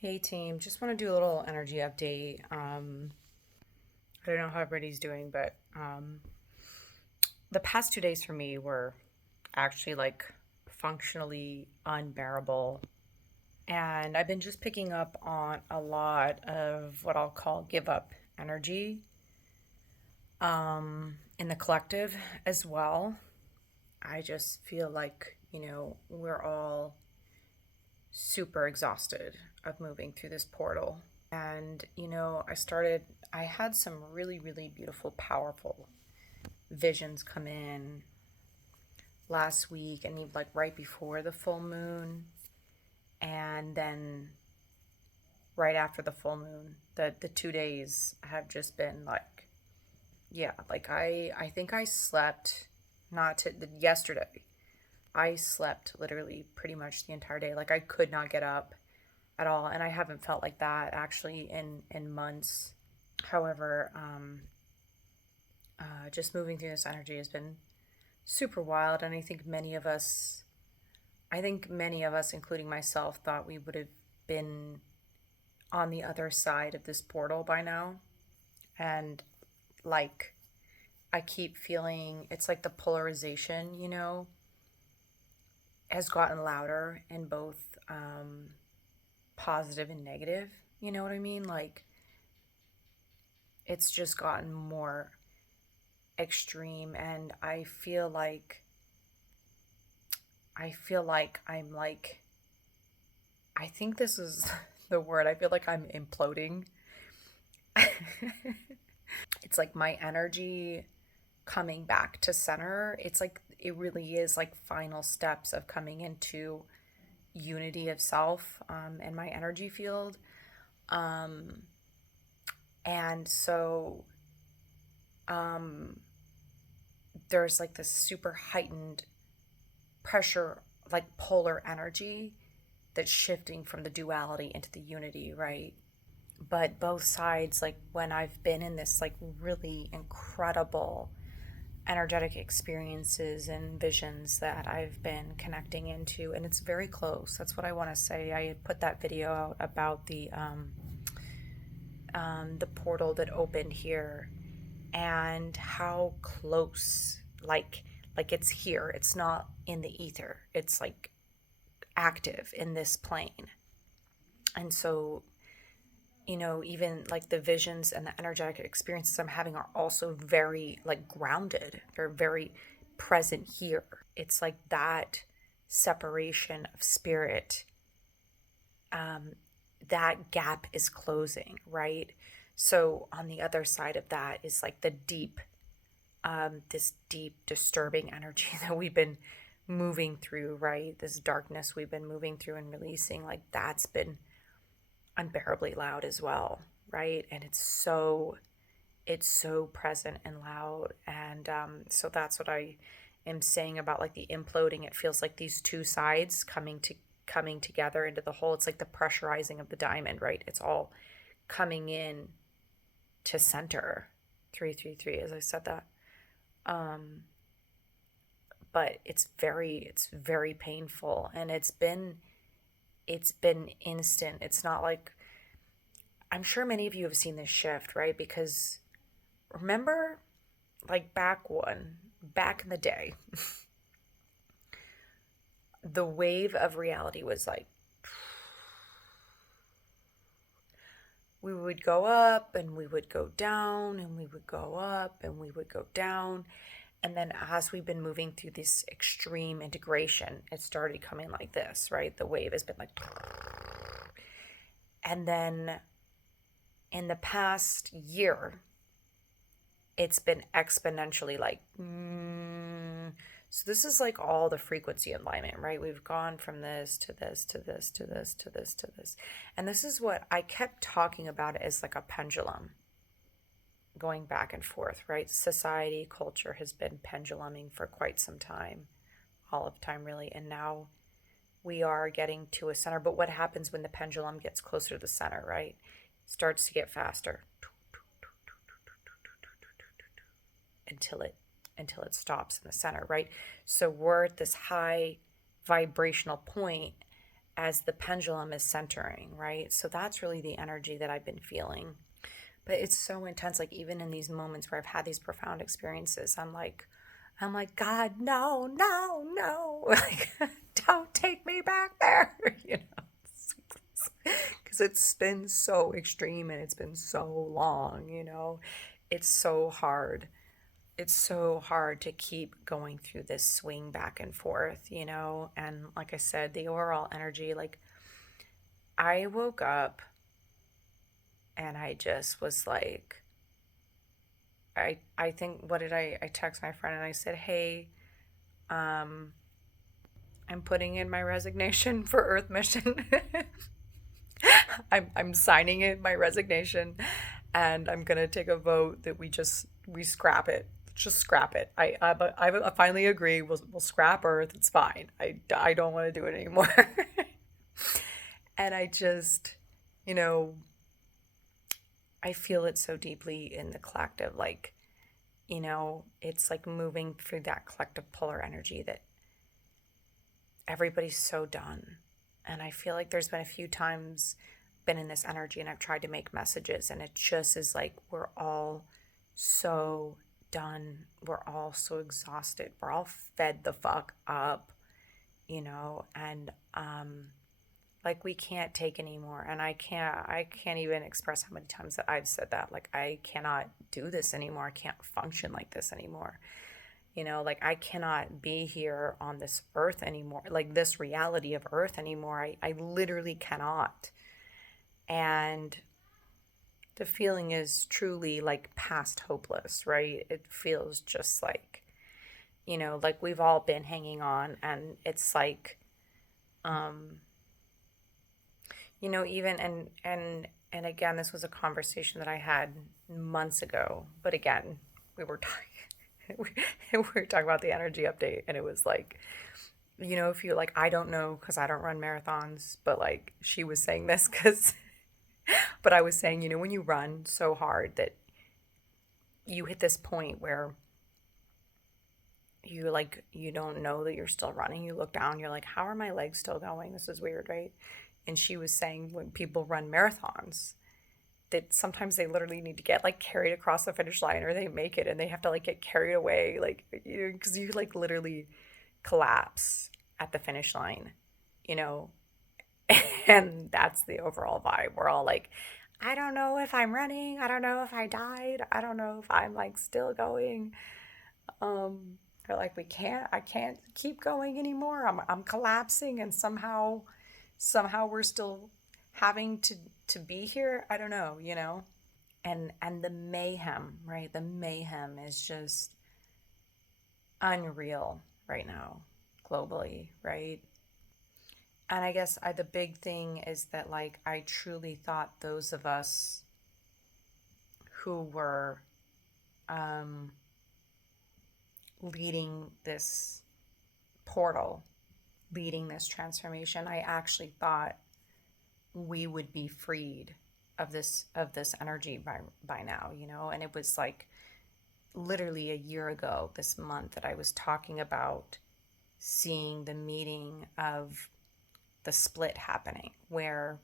Hey team, just want to do a little energy update. I don't know how everybody's doing, but the past 2 days for me were actually like functionally unbearable. And I've been just picking up on a lot of what I'll call give up energy in the collective as well. I just feel like, we're all super exhausted of moving through this portal. And, I had some really, really beautiful, powerful visions come in last week and like right before the full moon. And then right after the full moon, the 2 days have just been like, yeah, like I think I slept not to yesterday. I slept literally pretty much the entire day. Like I could not get up at all, and I haven't felt like that actually in months. However, just moving through this energy has been super wild, and I think many of us, including myself, thought we would have been on the other side of this portal by now, and like I keep feeling it's like the polarization, has gotten louder in both positive and negative. You know what I mean? Like it's just gotten more extreme, and I feel like I'm like I think this is the word. I feel like I'm imploding. It's like my energy coming back to center. It's like it really is like final steps of coming into unity of self in my energy field. Um, and so um, there's like this super heightened pressure, like polar energy that's shifting from the duality into the unity, right? But both sides, like when I've been in this like really incredible energetic experiences and visions that I've been connecting into, and it's very close. That's what I want to say. I had put that video out about the portal that opened here and how close, like it's here. It's not in the ether. It's like active in this plane. And so, even like the visions and the energetic experiences I'm having are also very like grounded. They're very present here. It's like that separation of spirit, that gap is closing, right? So on the other side of that is like this deep disturbing energy that we've been moving through, right? This darkness we've been moving through and releasing, like that's been unbearably loud as well, right? And it's so present and loud. And so that's what I am saying about like the imploding. It feels like these two sides coming together into the whole. It's like the pressurizing of the diamond, right? It's all coming in to center. 333 as I said that. Um but it's very painful, and it's been instant. It's not like, I'm sure many of you have seen this shift, right? Because remember, like back in the day, the wave of reality was like we would go up and we would go down and we would go up and we would go down. And then as we've been moving through this extreme integration, it started coming like this, right? The wave has been like, and then in the past year, it's been exponentially like, so this is like all the frequency alignment, right? We've gone from this to this to this to this to this to this. And this is what I kept talking about it as like a pendulum going back and forth, right? Society, culture has been penduluming for quite some time, all of time really. And now we are getting to a center. But what happens when the pendulum gets closer to the center, right? It starts to get faster until it stops in the center, right? So we're at this high vibrational point, as the pendulum is centering, right? So that's really the energy that I've been feeling. But it's so intense. Like even in these moments where I've had these profound experiences, I'm like, God, no, no, no. Like, don't take me back there, you know? Because it's been so extreme and it's been so long, you know? It's so hard. It's so hard to keep going through this swing back and forth, you know? And like I said, the overall energy, like, I woke up and I just was like, I think, what did I text my friend and I said, hey, um, I'm putting in my resignation for Earth Mission. I'm signing it, my resignation, and I'm gonna take a vote that we scrap it. Just scrap it. I finally agree. We'll scrap Earth. It's fine. I don't want to do it anymore. And I just, you know, I feel it so deeply in the collective. Like, you know, it's like moving through that collective polar energy that everybody's so done. And I feel like there's been a few times been in this energy and I've tried to make messages and it just is like we're all so done. We're all so exhausted. We're all fed the fuck up, you know, and like we can't take anymore. And I can't even express how many times that I've said that. Like I cannot do this anymore. I can't function like this anymore. You know, like I cannot be here on this earth anymore, like this reality of earth anymore. I literally cannot. And the feeling is truly like past hopeless, right? It feels just like, you know, like we've all been hanging on and it's like, um, you know, even and again, this was a conversation that I had months ago, but again, we were talking we were talking about the energy update and it was like, you know, if you like, I don't know because I don't run marathons, but like she was saying this because but I was saying, you know, when you run so hard that you hit this point where you like you don't know that you're still running, you look down, you're like, how are my legs still going? This is weird, right? And she was saying when people run marathons that sometimes they literally need to get like carried across the finish line or they make it and they have to like get carried away, like, you know, because you like literally collapse at the finish line, you know. And that's the overall vibe. We're all like, I don't know if I'm running, I don't know if I died, I don't know if I'm like still going. They're like, I can't keep going anymore. I'm collapsing and somehow we're still having to be here. I don't know, you know. And the mayhem, right? The mayhem is just unreal right now globally, right? And I guess the big thing is that like I truly thought those of us who were um, leading this portal, leading this transformation, I actually thought we would be freed of this energy by now, you know. And it was like literally a year ago this month that I was talking about seeing the meeting of the split happening where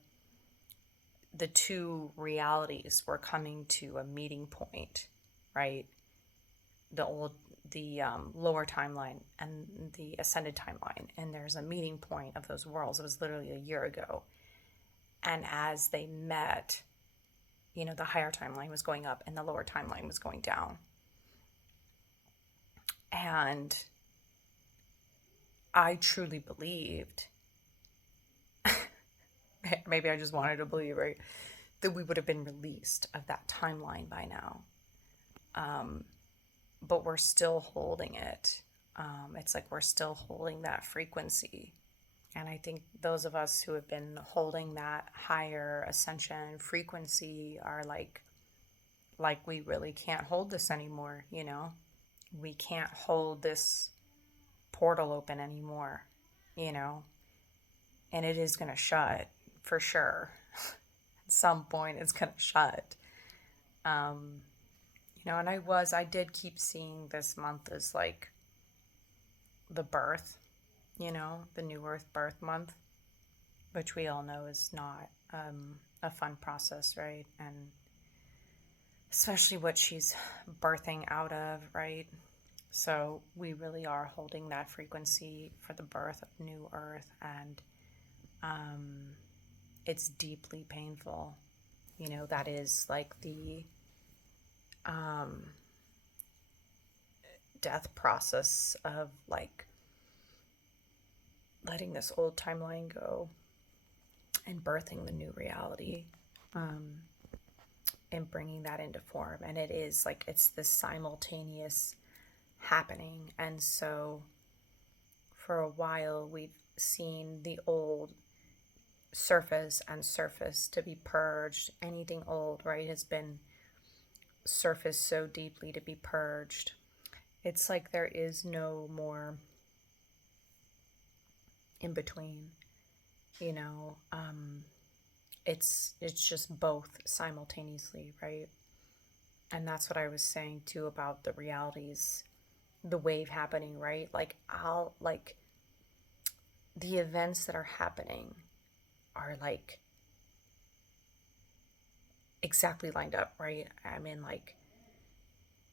the two realities were coming to a meeting point, right? The lower timeline and the ascended timeline, and there's a meeting point of those worlds. It was literally a year ago, and as they met, you know, the higher timeline was going up and the lower timeline was going down. And I truly believed, maybe I just wanted to believe, right, that we would have been released of that timeline by now. But we're still holding it. It's like we're still holding that frequency. And I think those of us who have been holding that higher ascension frequency are like we really can't hold this anymore, you know? We can't hold this portal open anymore, you know? And it is going to shut for sure. At some point, it's going to shut. You know, and I did keep seeing this month as like the birth, you know, the new earth birth month. which we all know is not a fun process, right? And especially what she's birthing out of, right? So we really are holding that frequency for the birth of new earth, and it's deeply painful. You know, that is like the death process of like letting this old timeline go and birthing the new reality, and bringing that into form. And it is like it's this simultaneous happening. And so for a while, we've seen the old surface to be purged. Anything old, right, has been surfaced so deeply to be purged. It's like there is no more in between, you know. It's just both simultaneously, right? And that's what I was saying too about the realities, the wave happening, right? Like I'll like the events that are happening are like exactly lined up, right? I mean, like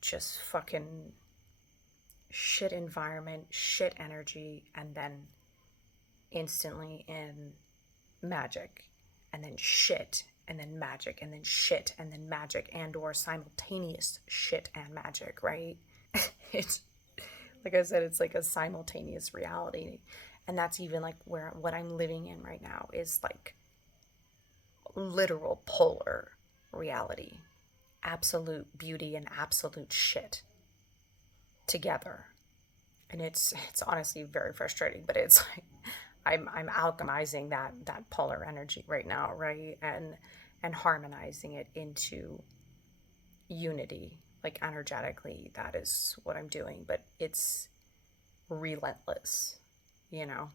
just fucking shit environment, shit energy, and then instantly in magic, and then shit, and then magic, and then shit, and then magic, and or simultaneous shit and magic, right? It's like I said, it's like a simultaneous reality. And that's even like where what I'm living in right now is like literal polar reality, absolute beauty and absolute shit together. And it's honestly very frustrating, but it's like I'm alchemizing that polar energy right now, right? And harmonizing it into unity, like energetically. That is what I'm doing, but it's relentless, you know.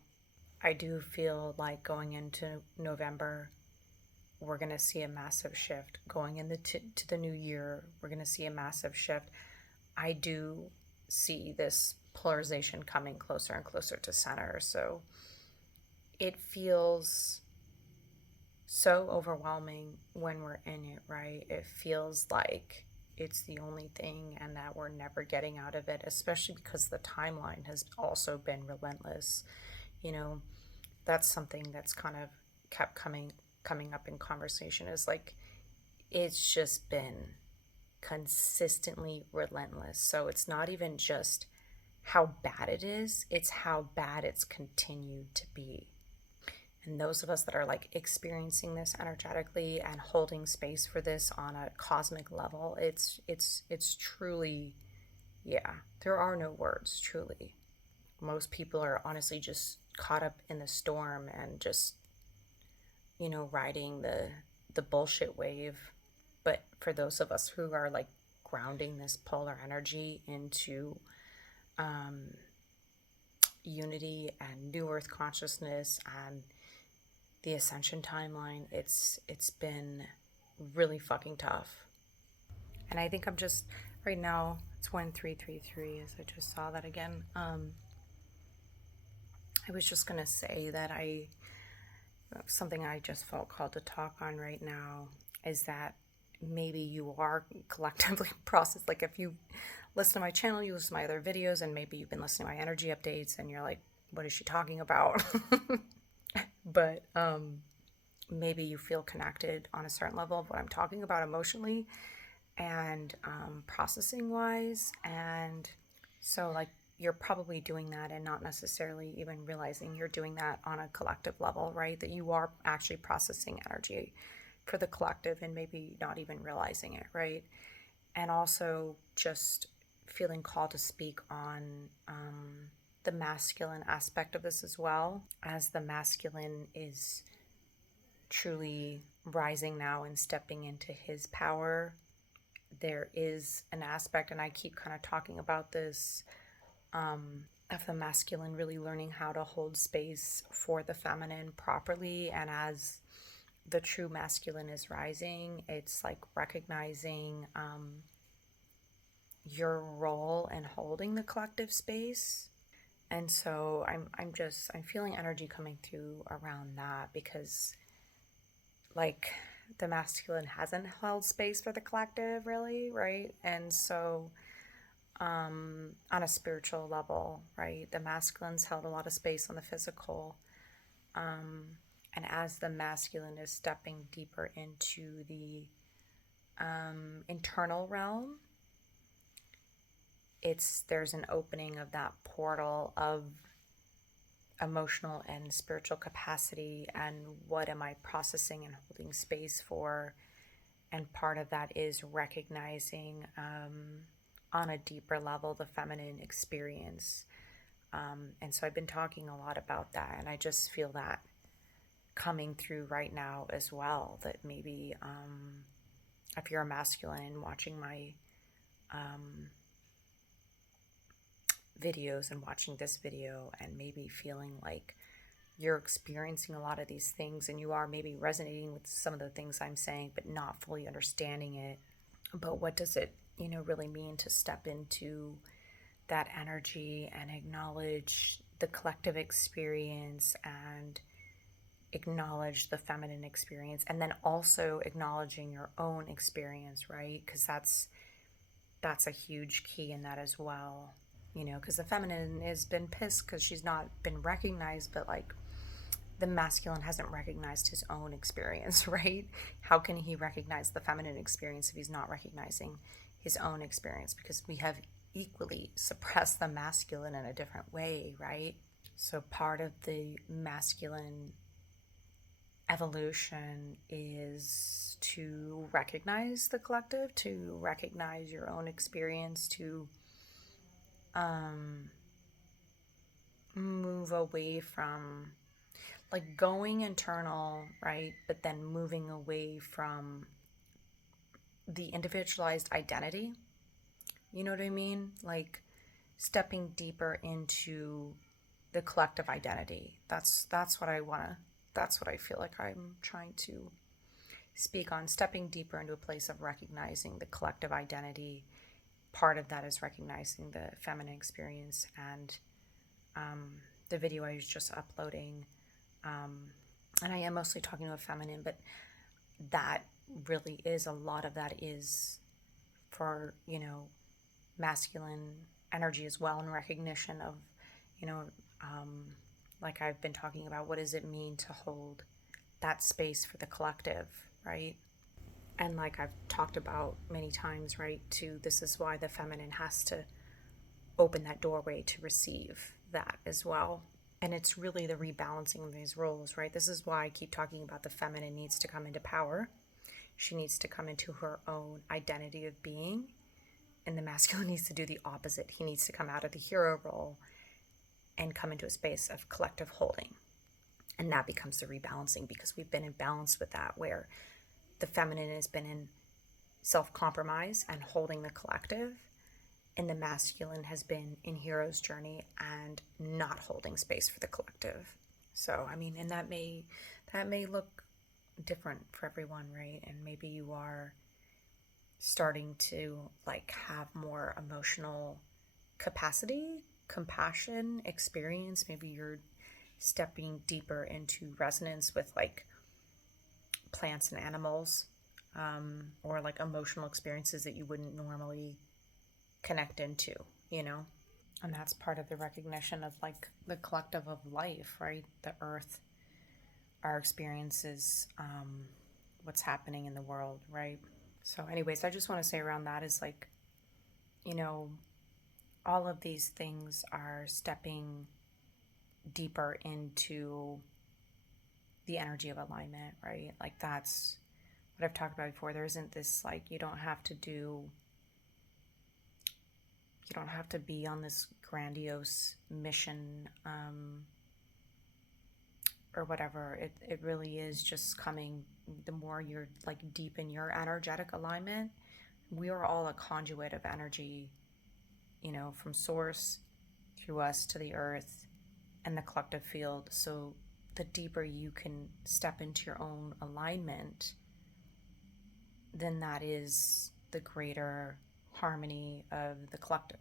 I do feel like going into November, we're going to see a massive shift. Going into to the new year, we're going to see a massive shift. I do see this polarization coming closer and closer to center. So it feels so overwhelming when we're in it, right? It feels like it's the only thing and that we're never getting out of it, especially because the timeline has also been relentless. You know, that's something that's kind of kept coming up in conversation is like it's just been consistently relentless. So it's not even just how bad it is, it's how bad it's continued to be. And those of us that are like experiencing this energetically and holding space for this on a cosmic level, it's truly, yeah, there are no words, truly. Most people are honestly just caught up in the storm and just, you know, riding the bullshit wave. But for those of us who are like grounding this polar energy into unity and new earth consciousness and the ascension timeline, it's been really fucking tough. And I think I'm just right now it's 1333 as I just saw that again. I was just gonna say that something I just felt called to talk on right now is that maybe you are collectively processed. Like if you listen to my channel, you listen to my other videos, and maybe you've been listening to my energy updates and you're like, what is she talking about? But maybe you feel connected on a certain level of what I'm talking about emotionally and processing wise. And so like you're probably doing that and not necessarily even realizing you're doing that on a collective level, right? That you are actually processing energy for the collective and maybe not even realizing it, right? And also just feeling called to speak on the masculine aspect of this as well, as the masculine is truly rising now and stepping into his power. There is an aspect, and I keep kind of talking about this, of the masculine really learning how to hold space for the feminine properly. And as the true masculine is rising, it's like recognizing your role in holding the collective space And so I'm feeling energy coming through around that because like the masculine hasn't held space for the collective really, right? And so on a spiritual level, right, the masculine's held a lot of space on the physical. And as the masculine is stepping deeper into the internal realm, there's an opening of that portal of emotional and spiritual capacity, and what am I processing and holding space for. And part of that is recognizing on a deeper level the feminine experience. And so I've been talking a lot about that, and I just feel that coming through right now as well, that maybe if you're a masculine watching my videos and watching this video and maybe feeling like you're experiencing a lot of these things and you are maybe resonating with some of the things I'm saying but not fully understanding it. But what does it, really mean to step into that energy and acknowledge the collective experience and acknowledge the feminine experience, and then also acknowledging your own experience, right? Because that's a huge key in that as well. Because the feminine has been pissed because she's not been recognized, but like the masculine hasn't recognized his own experience, right? How can he recognize the feminine experience if he's not recognizing his own experience? Because we have equally suppressed the masculine in a different way, right? So part of the masculine evolution is to recognize the collective, to recognize your own experience, to move away from like going internal, right? But then moving away from the individualized identity. You know what I mean? Like stepping deeper into the collective identity. That's what I want to that's what I feel like I'm trying to speak on, stepping deeper into a place of recognizing the collective identity. Part of that is recognizing the feminine experience, and the video I was just uploading, and I am mostly talking about feminine, but that really is, a lot of that is for, masculine energy as well, and recognition of, you know, like I've been talking about, what does it mean to hold that space for the collective, right? And like I've talked about many times, right, too, this is why the feminine has to open that doorway to receive that as well. And it's really the rebalancing of these roles, right? This is why I keep talking about the feminine needs to come into power. She needs to come into her own identity of being. And the masculine needs to do the opposite. He needs to come out of the hero role and come into a space of collective holding. And that becomes the rebalancing, because we've been in balance with that, where the feminine has been in self-compromise and holding the collective, and the masculine has been in hero's journey and not holding space for the collective. So, I mean, and that may look different for everyone, right? And maybe you are starting to like have more emotional capacity, compassion, experience. Maybe you're stepping deeper into resonance with like plants and animals, or like emotional experiences that you wouldn't normally connect into, you know? And that's part of the recognition of like the collective of life, right? The earth, our experiences, what's happening in the world, right? So, anyways, I just want to say around that is like, all of these things are stepping deeper into the energy of alignment, right? Like that's what I've talked about before. There isn't this like, you don't have to be on this grandiose mission, or whatever. It really is just coming, the more you're like deep in your energetic alignment. We are all a conduit of energy, from source through us to the earth and the collective field. So the deeper you can step into your own alignment, then that is the greater harmony of the collective.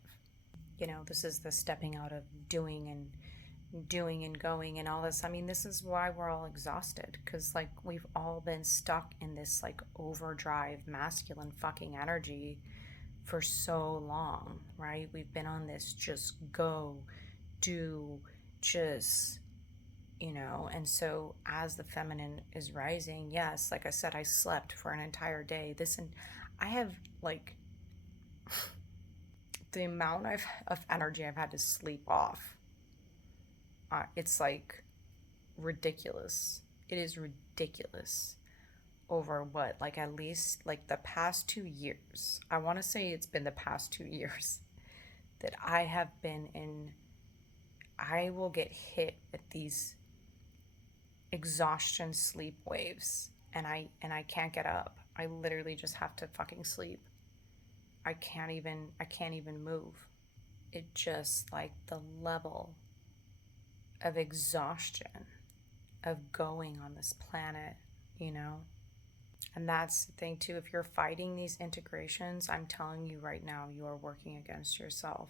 this is the stepping out of doing and going and all this. I mean, this is why we're all exhausted, because like we've all been stuck in this like overdrive masculine fucking energy for so long, right? We've been on this just go, do, just, and so as the feminine is rising, yes, like I said, I slept for an entire day. And I have like the amount of energy I've had to sleep off. It's like ridiculous. It is ridiculous over what, like at least like the past 2 years. I want to say it's been the past 2 years that I have been in. I will get hit with these exhaustion sleep waves, and I can't get up. I literally just have to fucking sleep. I can't even move. It just like the level of exhaustion of going on this planet, you know? And that's the thing too. If you're fighting these integrations, I'm telling you right now, you are working against yourself.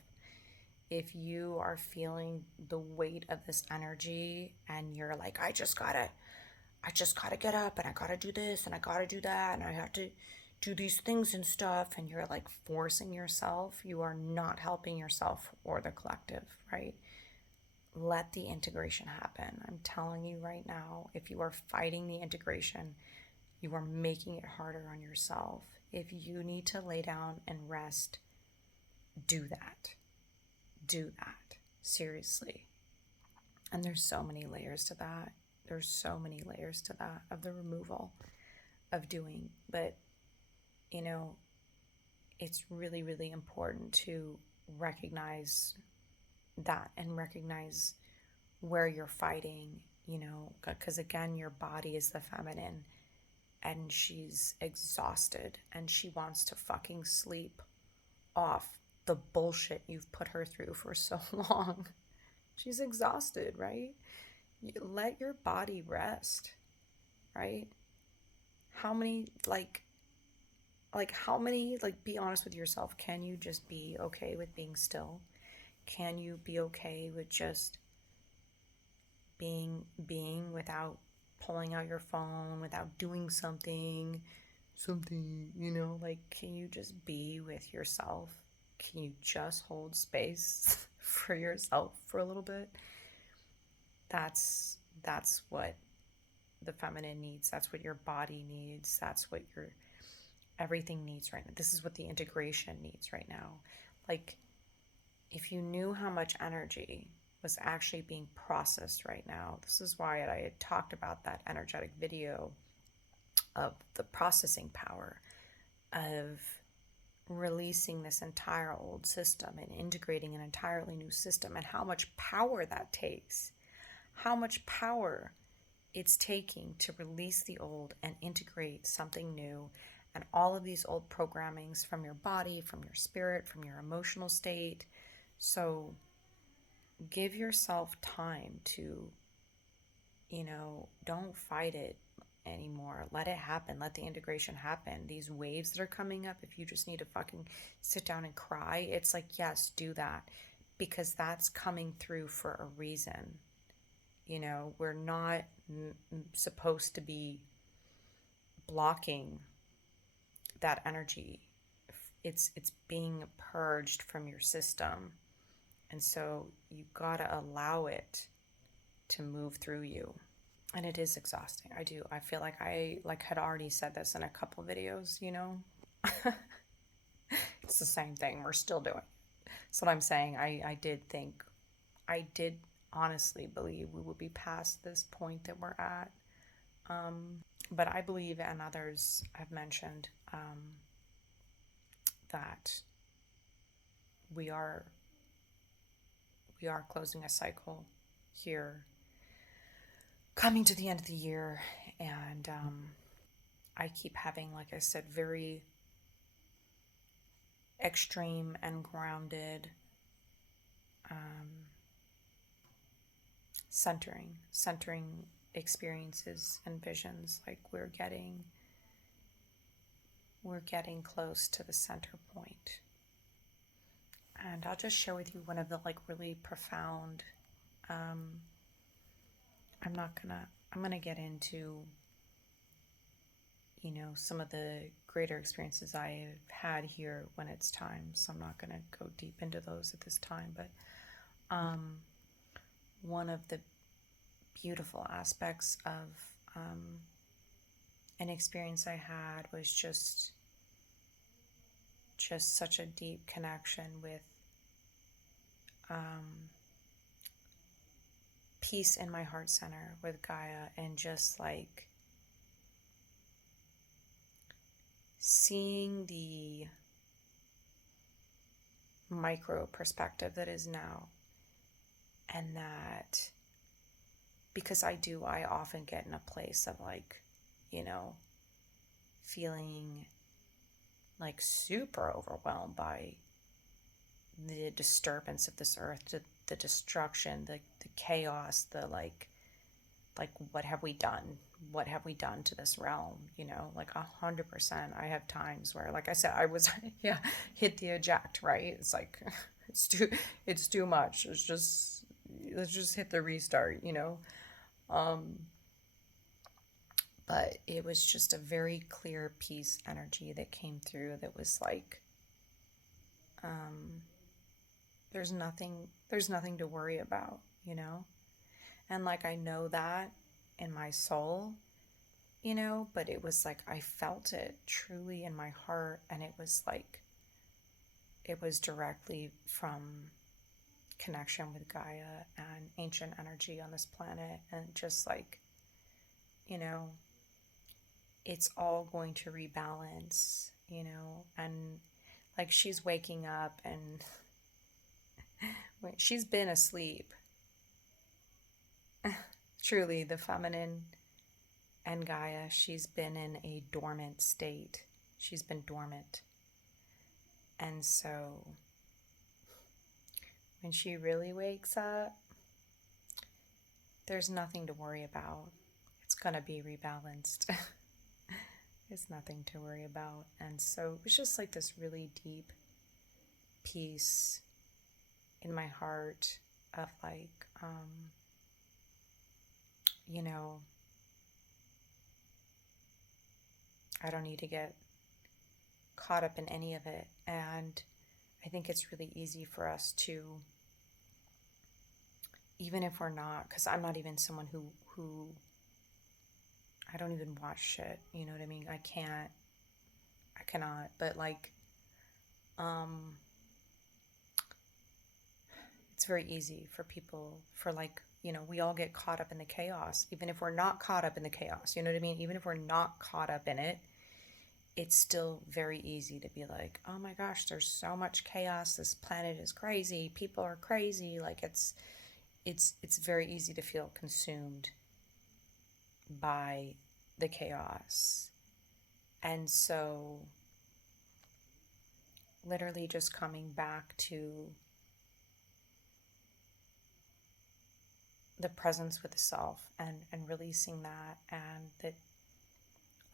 If you are feeling the weight of this energy and you're like, I just gotta get up and I gotta do this and I gotta do that and I have to do these things and stuff, and you're like forcing yourself, you are not helping yourself or the collective, right? Let the integration happen. I'm telling you right now, if you are fighting the integration, you are making it harder on yourself. If you need to lay down and rest, do that. Do that. Seriously. And there's so many layers to that. There's so many layers to that of the removal of doing. But, it's really, really important to recognize that and recognize where you're fighting, because again, your body is the feminine and she's exhausted and she wants to fucking sleep off the bullshit you've put her through for so long. She's exhausted, right? Let your body rest, right? How many, be honest with yourself. Can you just be okay with being still? Can you be okay with just being without pulling out your phone, without doing something, can you just be with yourself? Can you just hold space for yourself for a little bit? That's what the feminine needs. That's what your body needs. That's what your everything needs right now. This is what the integration needs right now. Like, if you knew how much energy was actually being processed right now, this is why I had talked about that energetic video of the processing power of releasing this entire old system and integrating an entirely new system, and how much power that takes, how much power it's taking to release the old and integrate something new, and all of these old programmings from your body, from your spirit, from your emotional state. So give yourself time to, don't fight it anymore. Let it happen. Let the integration happen. These waves that are coming up, if you just need to fucking sit down and cry, it's like, yes, do that, because that's coming through for a reason. We're not supposed to be blocking that energy. It's being purged from your system. And so you gotta allow it to move through you. And it is exhausting. I feel like I had already said this in a couple videos, It's the same thing. We're still doing it. That's what I'm saying. I did honestly believe we would be past this point that we're at. But I believe, and others have mentioned, that we are closing a cycle here, coming to the end of the year, and I keep having, like I said, very extreme and grounded centering experiences and visions. Like we're getting close to the center point. And I'll just share with you one of the like really profound, um, I'm gonna get into, some of the greater experiences I've had here when it's time. So I'm not gonna go deep into those at this time. But um, one of the beautiful aspects of um, an experience I had was just such a deep connection with um, peace in my heart center with Gaia, and just like seeing the micro perspective that is now. And that, because I often get in a place of like, you know, feeling like super overwhelmed by the disturbance of this earth, the destruction, the chaos, the like what have we done? What have we done to this realm? Like 100%. I have times where, like I said, I was yeah, hit the eject, right? It's like it's too much. Let's just hit the restart. Um, but it was just a very clear peace energy that came through that was like, um, there's nothing to worry about. And like I know that in my soul, but it was like I felt it truly in my heart, and it was like it was directly from connection with Gaia and ancient energy on this planet, and just like, you know, it's all going to rebalance, and like she's waking up, and she's been asleep. Truly, the feminine and Gaia, she's been in a dormant state. She's been dormant. And so when she really wakes up, there's nothing to worry about. It's going to be rebalanced. There's nothing to worry about. And so it was just like this really deep peace in my heart of like, you know, I don't need to get caught up in any of it. And I think it's really easy for us to, even if we're not, because I'm not even someone who I don't even watch shit, you know what I mean? I cannot, but like, um, it's very easy for people, for like, we all get caught up in the chaos, even if we're not caught up in the chaos, you know what I mean? Even if we're not caught up in it, it's still very easy to be like, oh my gosh, there's so much chaos. This planet is crazy. People are crazy. Like it's very easy to feel consumed by the chaos. And so literally just coming back to the presence with the self, and releasing that, and that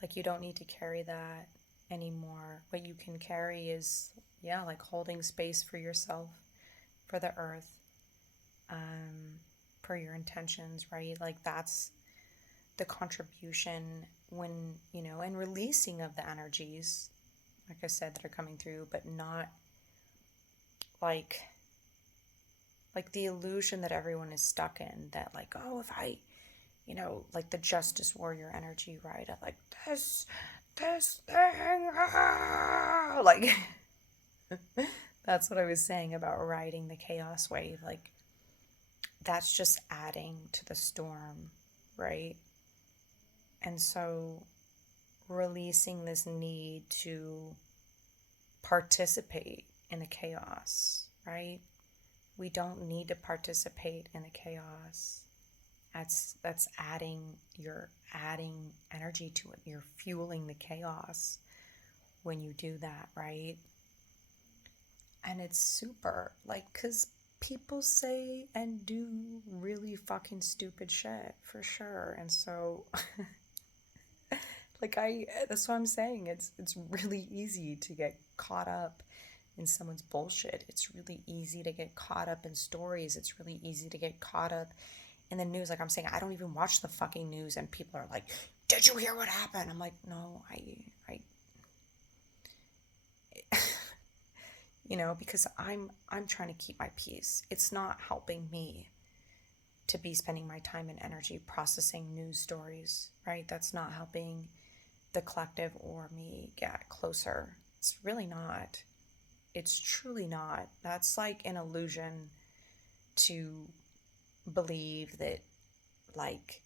like you don't need to carry that anymore. What you can carry is, yeah, like holding space for yourself, for the earth, um, for your intentions, right? Like that's the contribution when, and releasing of the energies, like I said, that are coming through, but not like the illusion that everyone is stuck in, that like, oh, if I, like the justice warrior energy, right? Of like this thing, like that's what I was saying about riding the chaos wave. Like that's just adding to the storm, right? And so releasing this need to participate in the chaos, right? We don't need to participate in the chaos. That's you're adding energy to it. You're fueling the chaos when you do that, right? And it's super, like, because people say and do really fucking stupid shit, for sure. And so like that's what I'm saying. It's really easy to get caught up in someone's bullshit. It's really easy to get caught up in stories. It's really easy to get caught up in the news. Like I'm saying, I don't even watch the fucking news, and people are like, "Did you hear what happened?" I'm like, "No, because I'm trying to keep my peace. It's not helping me to be spending my time and energy processing news stories, right? That's not helping the collective or me get closer. It's really not. It's truly not. That's like an illusion to believe that like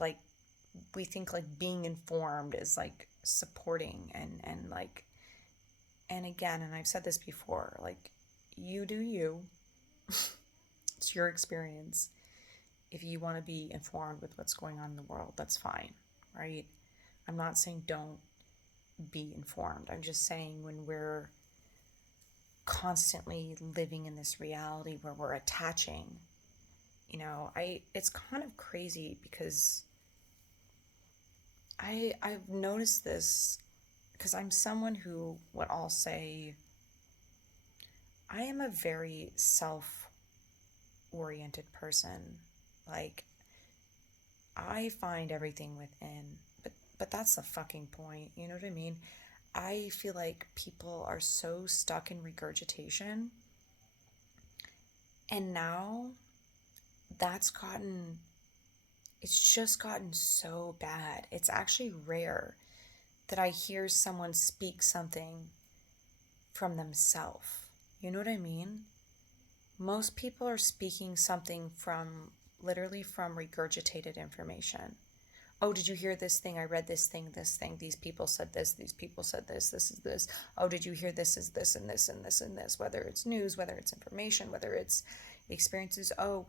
like we think like being informed is like supporting and like, and again, and I've said this before, like you do you. It's your experience. If you want to be informed with what's going on in the world, that's fine, right? I'm not saying don't be informed. I'm just saying when we're constantly living in this reality where we're attaching, it's kind of crazy because I've noticed this because I'm someone who, what I'll say, I am a very self-oriented person. Like I find everything within, but that's the fucking point. You know what I mean? I feel like people are so stuck in regurgitation, and now that's gotten it's just gotten so bad. It's actually rare that I hear someone speak something from themselves. You know what I mean? Most people are speaking something from literally from regurgitated information. Oh, did you hear this thing? I read this thing, these people said this, these people said this is this. Oh, did you hear this is this and this and this and this? Whether it's news, whether it's information, whether it's experiences. Oh,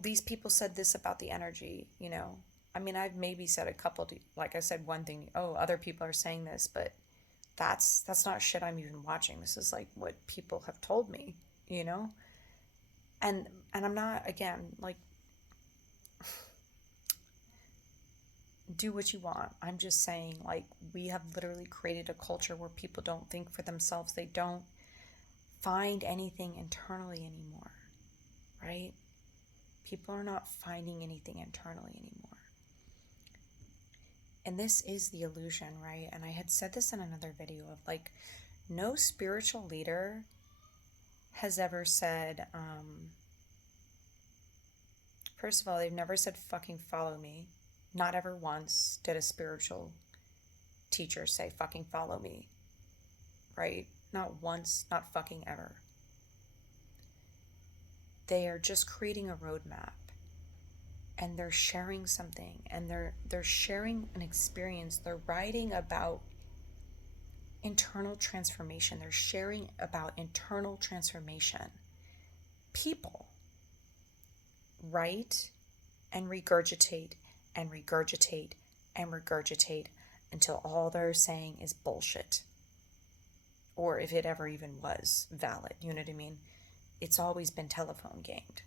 these people said this about the energy. I mean, I've maybe said a couple, like I said one thing, oh, other people are saying this, but that's not shit I'm even watching. This is like what people have told me, you know? And I'm not, again, like, do what you want. I'm just saying, like, we have literally created a culture where people don't think for themselves. They don't find anything internally anymore, right? People are not finding anything internally anymore. And this is the illusion, right? And I had said this in another video of like, no spiritual leader has ever said, first of all, they've never said fucking follow me. Not ever once did a spiritual teacher say fucking follow me, right? Not once, not fucking ever. They are just creating a roadmap, and they're sharing something, and they're sharing an experience. They're writing about internal transformation. They're sharing about internal transformation. People write and regurgitate and regurgitate and regurgitate until all they're saying is bullshit. Or if it ever even was valid, you know what I mean? It's always been telephone gamed.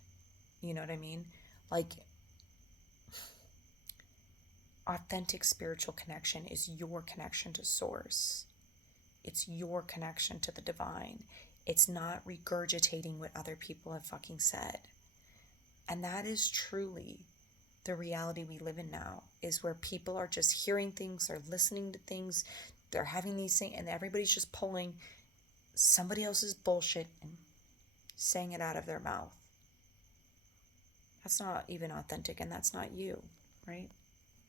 You know what I mean? Like, authentic spiritual connection is your connection to source. It's your connection to the divine. It's not regurgitating what other people have fucking said. And that is truly the reality we live in now, is where people are just hearing things, they're listening to things, they're having these things, and everybody's just pulling somebody else's bullshit and saying it out of their mouth. That's not even authentic, and that's not you, right?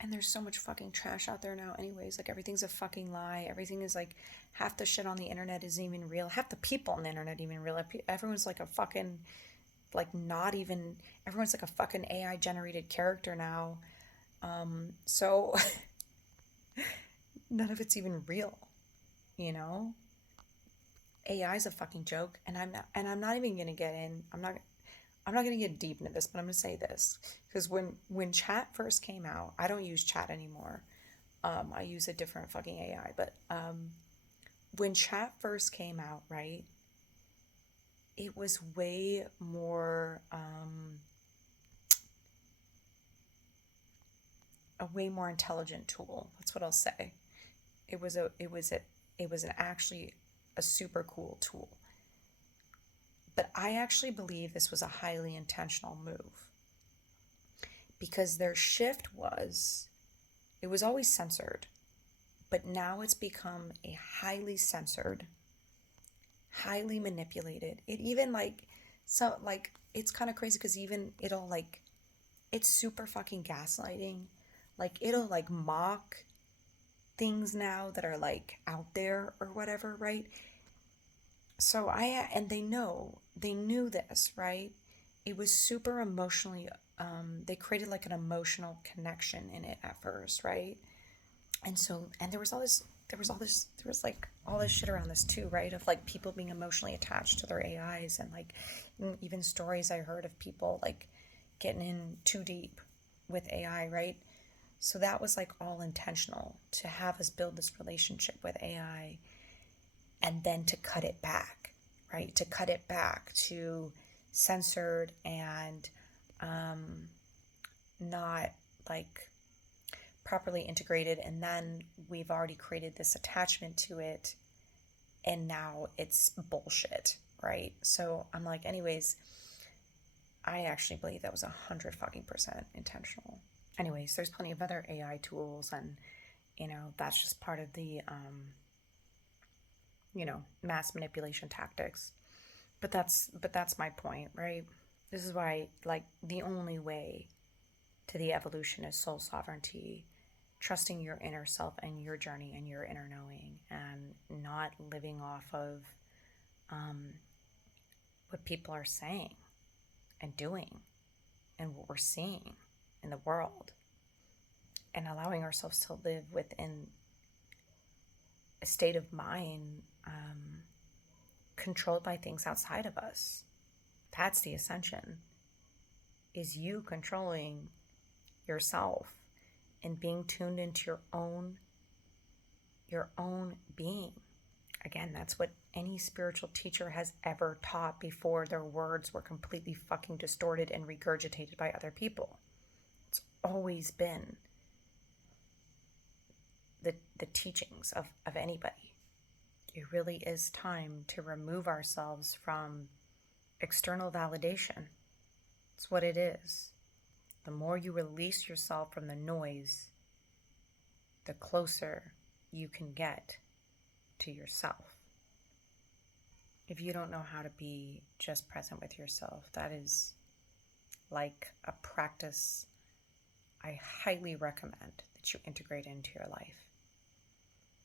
And there's so much fucking trash out there now anyways. Like, everything's a fucking lie. Everything is like, half the shit on the internet isn't even real. Half the people on the internet even real. Everyone's like a fucking, like, not even, everyone's like a fucking AI generated character now. So none of it's even real, you know? AI is a fucking joke, and I'm not even gonna get in. I'm not gonna get deep into this, but I'm gonna say this because when chat first came out, I don't use chat anymore. I use a different fucking AI, but when chat first came out, right? It was way more a way more intelligent tool. That's what I'll say. It was an actually a super cool tool. But I actually believe this was a highly intentional move, because their shift was, it was always censored, but now it's become a highly censored, highly manipulated. It even like, so like, it's kind of crazy because even it'll like, it's super fucking gaslighting. Like, it'll like mock things now that are like out there or whatever, right? So and they knew this, right? It was super emotionally, they created like an emotional connection in it at first, right? And so, and there was like all this shit around this too, right? Of like people being emotionally attached to their AIs, and like even stories I heard of people like getting in too deep with AI, right? So that was like all intentional to have us build this relationship with AI, and then to cut it back, right? To cut it back to censored and not like properly integrated. And then we've already created this attachment to it, and now it's bullshit, right? So I'm like, anyways, I actually believe that was 100 fucking% intentional. Anyways, there's plenty of other AI tools, and that's just part of the mass manipulation tactics. But that's my point, right? This is why, like, the only way to the evolution is soul sovereignty, trusting your inner self and your journey and your inner knowing, and not living off of what people are saying and doing and what we're seeing in the world, and allowing ourselves to live within a state of mind controlled by things outside of us. That's the ascension, is you controlling yourself and being tuned into your own being. Again, that's what any spiritual teacher has ever taught before their words were completely fucking distorted and regurgitated by other people. It's always been the teachings of anybody. It really is time to remove ourselves from external validation. It's what it is. The more you release yourself from the noise, the closer you can get to yourself. If you don't know how to be just present with yourself, that is like a practice I highly recommend that you integrate into your life.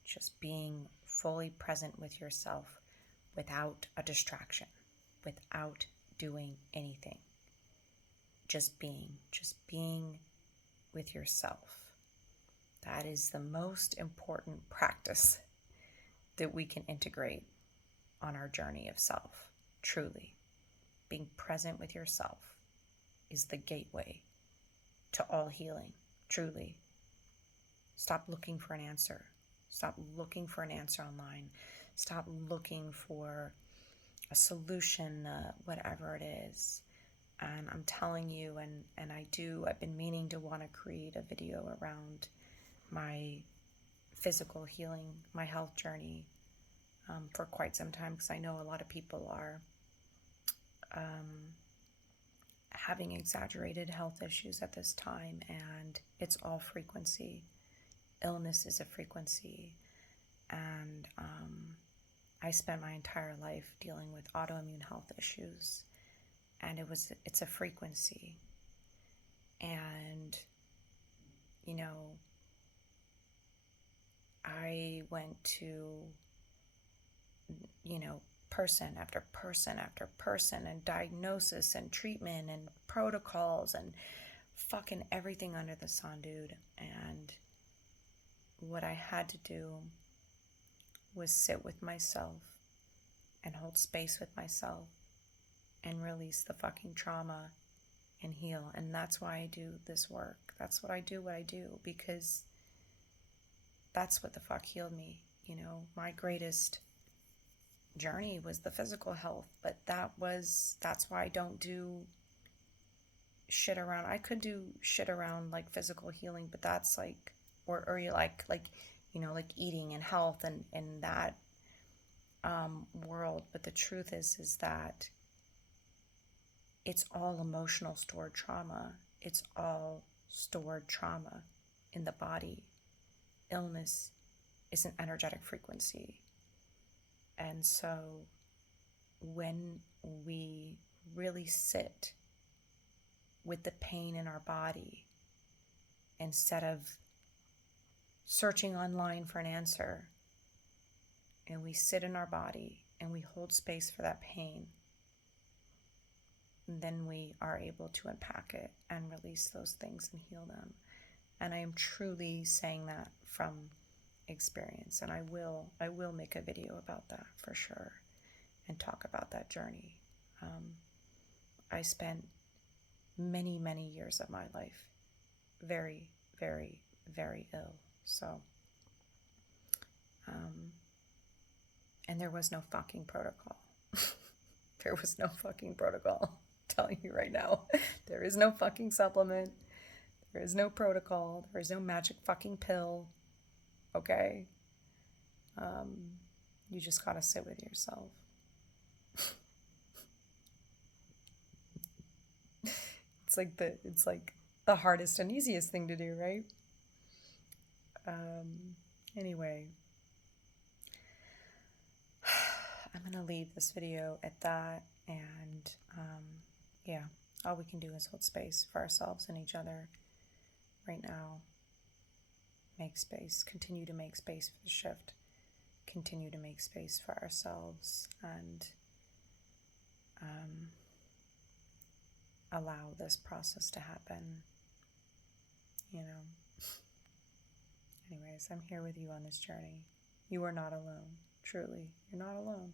Just being fully present with yourself without a distraction, without doing anything. Just being with yourself. That is the most important practice that we can integrate on our journey of self. Truly, being present with yourself is the gateway to all healing. Truly. Stop looking for an answer. Stop looking for an answer online. Stop looking for a solution, whatever it is. And I'm telling you, and I've been meaning to want to create a video around my physical healing, my health journey, for quite some time, because I know a lot of people are having exaggerated health issues at this time, and it's all frequency. Illness is a frequency, and I spent my entire life dealing with autoimmune health issues, and it's a frequency. And I went to person after person after person, and diagnosis and treatment and protocols and fucking everything under the sun, dude. And what I had to do was sit with myself and hold space with myself and release the fucking trauma and heal. And that's why I do this work. That's what I do, because that's what the fuck healed me. My greatest journey was the physical health, but that's why I don't do shit around. I could do shit around like physical healing, but that's like, or you like eating and health, and that world, but the truth is that it's all emotional stored trauma. It's all stored trauma in the body. Illness is an energetic frequency. And so when we really sit with the pain in our body, instead of searching online for an answer, and we sit in our body and we hold space for that pain, then we are able to unpack it and release those things and heal them. And I am truly saying that from experience, and I will make a video about that for sure and talk about that journey. I spent many years of my life very, very, very ill. So and there was no fucking protocol. There was no fucking protocol. I'm telling you right now, there is no fucking supplement. There is no protocol. There is no magic fucking pill. Okay? You just gotta sit with yourself. It's like the hardest and easiest thing to do, right? Anyway, I'm gonna leave this video at that, and yeah, all we can do is hold space for ourselves and each other right now. Make space, continue to make space for the shift, continue to make space for ourselves, and allow this process to happen, you know. Anyways, I'm here with you on this journey. You are not alone. Truly, you're not alone.